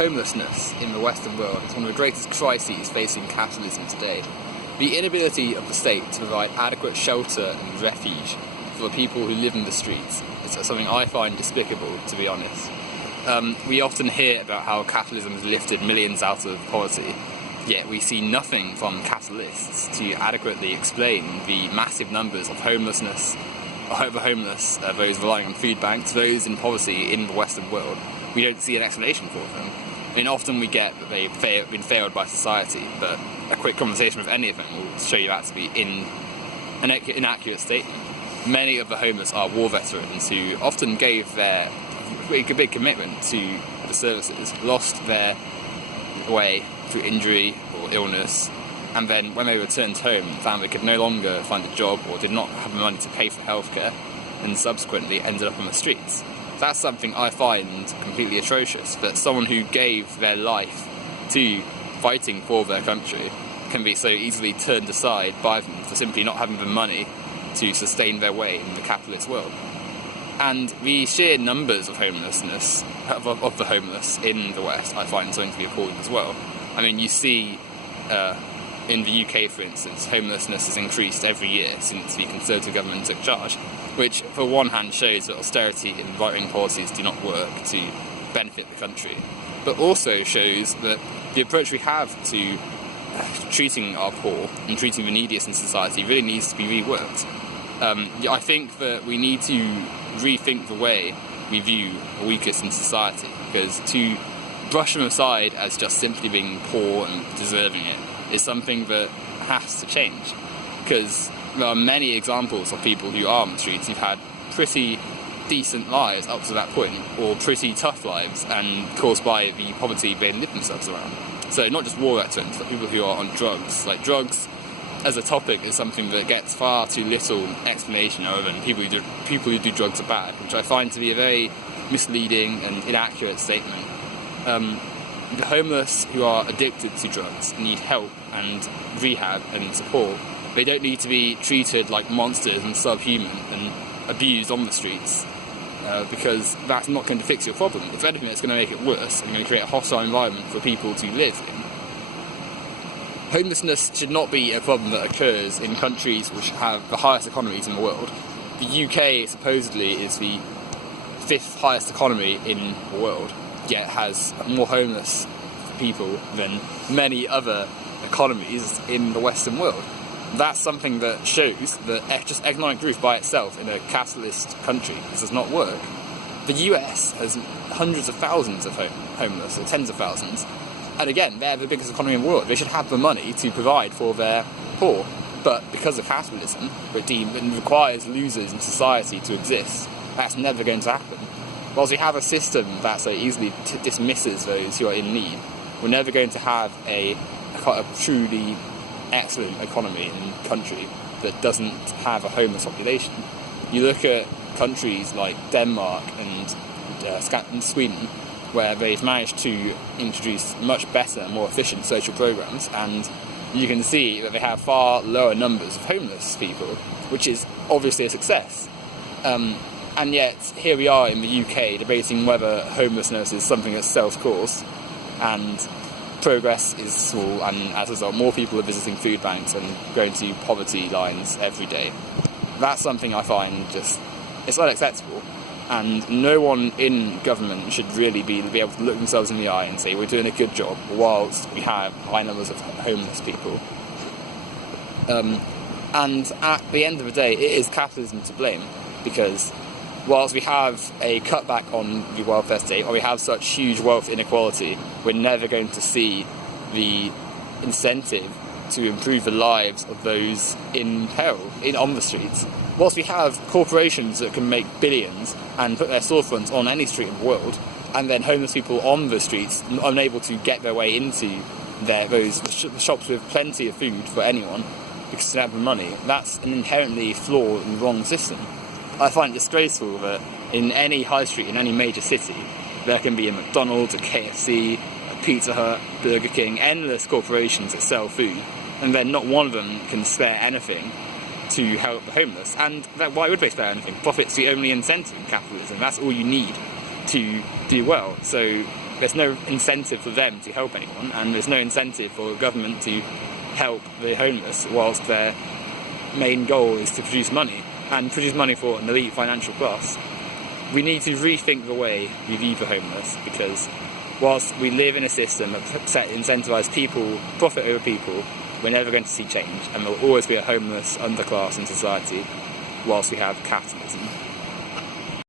Homelessness in the Western world is one of the greatest crises facing capitalism today. The inability of the state to provide adequate shelter and refuge for the people who live in the streets is something I find despicable, to be honest. We often hear about how capitalism has lifted millions out of poverty, yet we see nothing from capitalists to adequately explain the massive numbers of homeless, those relying on food banks, those in poverty in the Western world. We don't see an explanation for them. I mean, often we get that they've been failed by society, but a quick conversation with any of them will show you that to be an inaccurate statement. Many of the homeless are war veterans who often gave their big commitment to the services, lost their way through injury or illness, and then when they returned home found they could no longer find a job or did not have the money to pay for healthcare, and subsequently ended up on the streets. That's something I find completely atrocious, that someone who gave their life to fighting for their country can be so easily turned aside by them for simply not having the money to sustain their way in the capitalist world. And the sheer numbers of homelessness, of the homeless in the West, I find something to be appalling as well. I mean, you see, in the UK, for instance, homelessness has increased every year since the Conservative government took charge, which, for one hand, shows that austerity and right-wing policies do not work to benefit the country, but also shows that the approach we have to treating our poor and treating the neediest in society really needs to be reworked. I think that we need to rethink the way we view the weakest in society, because to brush them aside as just simply being poor and deserving it is something that has to change, because there are many examples of people who are on the streets who've had pretty decent lives up to that point, or pretty tough lives, and caused by the poverty they live themselves around. So not just war veterans, but people who are on drugs. Like, drugs as a topic is something that gets far too little explanation other than people who do drugs are bad, which I find to be a very misleading and inaccurate statement. The homeless who are addicted to drugs need help and rehab and support. They don't need to be treated like monsters and subhuman and abused on the streets, because that's not going to fix your problem. If anything, it's going to make it worse and going to create a hostile environment for people to live in. Homelessness should not be a problem that occurs in countries which have the highest economies in the world. The UK supposedly is the 5th highest economy in the world, yet has more homeless people than many other economies in the Western world. That's something that shows that just economic growth by itself in a capitalist country does not work. The US has hundreds of thousands of homeless, or tens of thousands, and again, they're the biggest economy in the world. They should have the money to provide for their poor, but because of capitalism, which requires losers in society to exist, that's never going to happen. Whilst we have a system that so easily dismisses those who are in need, we're never going to have a truly excellent economy in a country that doesn't have a homeless population. You look at countries like Denmark and Sweden, where they've managed to introduce much better and more efficient social programs, and you can see that they have far lower numbers of homeless people, which is obviously a success. And yet, here we are in the UK debating whether homelessness is something that's self-caused, and progress is small, and as a result, more people are visiting food banks and going to poverty lines every day. That's something I find it's unacceptable, and no one in government should really be able to look themselves in the eye and say we're doing a good job whilst we have high numbers of homeless people. And at the end of the day, it is capitalism to blame, because whilst we have a cutback on the welfare state, or we have such huge wealth inequality, we're never going to see the incentive to improve the lives of those in peril, on the streets. Whilst we have corporations that can make billions and put their storefronts on any street in the world, and then homeless people on the streets unable to get their way into those shops with plenty of food for anyone because they don't have the money, that's an inherently flawed and wrong system. I find it disgraceful that in any high street, in any major city, there can be a McDonald's, a KFC, a Pizza Hut, Burger King, endless corporations that sell food, and then not one of them can spare anything to help the homeless. And why would they spare anything? Profit's the only incentive in capitalism. That's all you need to do well. So there's no incentive for them to help anyone, and there's no incentive for the government to help the homeless whilst their main goal is to produce money, and produce money for an elite financial class. We need to rethink the way we view the homeless, because whilst we live in a system that incentivises people, profit over people, we're never going to see change, and there will always be a homeless underclass in society whilst we have capitalism.